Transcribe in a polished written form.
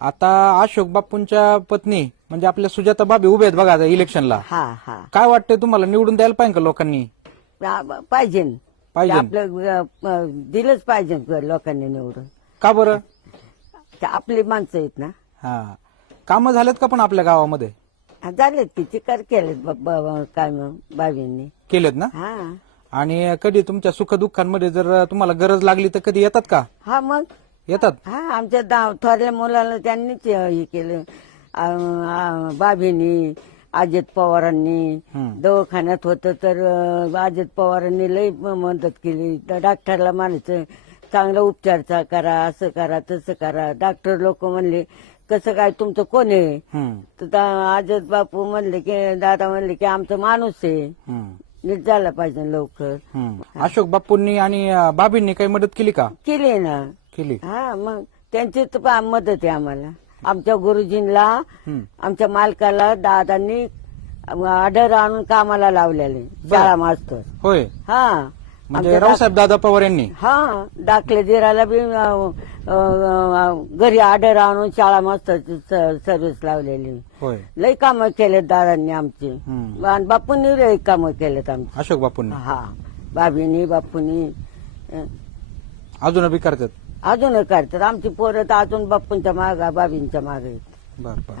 आता अशोक बापूंच्या पत्नी म्हणजे आपल्या सुजाता बाबी उभे आहेत बघा आता इलेक्शनला. हा हा काय वाटतंय तुम्हाला, निवडून द्यायला पाहिजे का लोकांनी? पाहिजे पाहिजे. आपलं दिलंच पाहिजे लोकांनी निवडून. का बरं? ते आपली माणसं आहेत ना. हा, कामं झालेत का पण आपल्या गावामध्ये? झालेत की चिकार केलेत काय बाबींनी केलेत ना? हा आणि कधी तुमच्या सुखदुःखांमध्ये जर तुम्हाला गरज लागली तर कधी येतात का? हा मग येतात. हा आमच्या थोरल्या मुलाला त्यांनीच हे केलं. बाबींनी अजित पवारांनी दवाखान्यात होतं तर अजित पवारांनी लई मदत केली. डॉक्टरला म्हणायचं चांगला उपचार करा, असं करा तसं करा. डॉक्टर लोक म्हणले कसं काय तुमचं कोण आहे? तर अजित बापू म्हणले की दादा म्हणले की आमचं माणूस आहे, नीट झाला पाहिजे लवकर. अशोक बापूंनी आणि बाबींनी काही मदत केली का? केली ना. केली. हा मग त्यांची तर मदत आहे आम्हाला. आमच्या गुरुजींना आमच्या मालकाला दादांनी ऑर्डर आणून कामाला लावलेले शाळा मास्तर. होय, हा म्हणजे रावसाहेब दादा पवार यांनी. हा दाखले दिराला बी घरी ऑर्डर आणून शाळा मास्टरची सर्व्हिस लावलेली. होय, लई कामं केलेत दादांनी आमची. आणि बापूंनी लई कामं केलेत आमची. अशोक बापूंनी. हा बाबीनी बापूंनी अजून बी करतात. अजून करतात. आमची पोरं तर अजून बापूंच्या माग बाबींच्या मागे आहेत. बर बर.